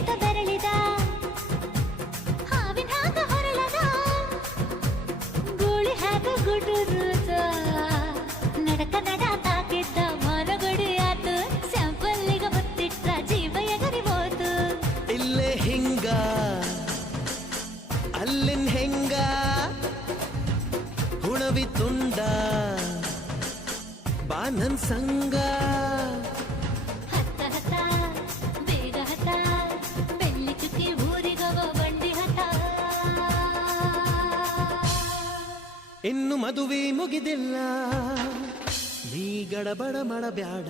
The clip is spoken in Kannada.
ಬೆತ್ತ ಬೆರಳಿದ ಹಾವಿನ ಹಾಗ ಹೊರಳದ ಗೂಳಿ ಹಾಗ ಗುಡುರುದ ನಡಕ ನಡ ತಾಕಿದ್ದ ಮರಗಡಿ ಆತು ಸ್ಯಾಂಪಲ್ಲಿಗ ಮುತ್ತಿಟ್ಟ ಜೀವ ಎಗರಿ ಹೋತು ಇಲ್ಲೇ ಹಿಂಗ ಅಲ್ಲಿನ್ ಹೆಂಗ ಹುಣವಿ ತುಂಡ ಬಾ ನನ್ ಸಂಗ ಹತ್ತ ಹತ್ತ ಬೇಗ ಹತ್ತ ಬೆಳ್ಳಿ ಚುಕ್ಕಿ ಊರಿಗವ ಬಂಡಿ ಹತ್ತ ಇನ್ನು ಮದುವೆ ಮುಗಿದಿಲ್ಲ ನೀ ಗಡಬಡ ಮಾಡಬ್ಯಾಡ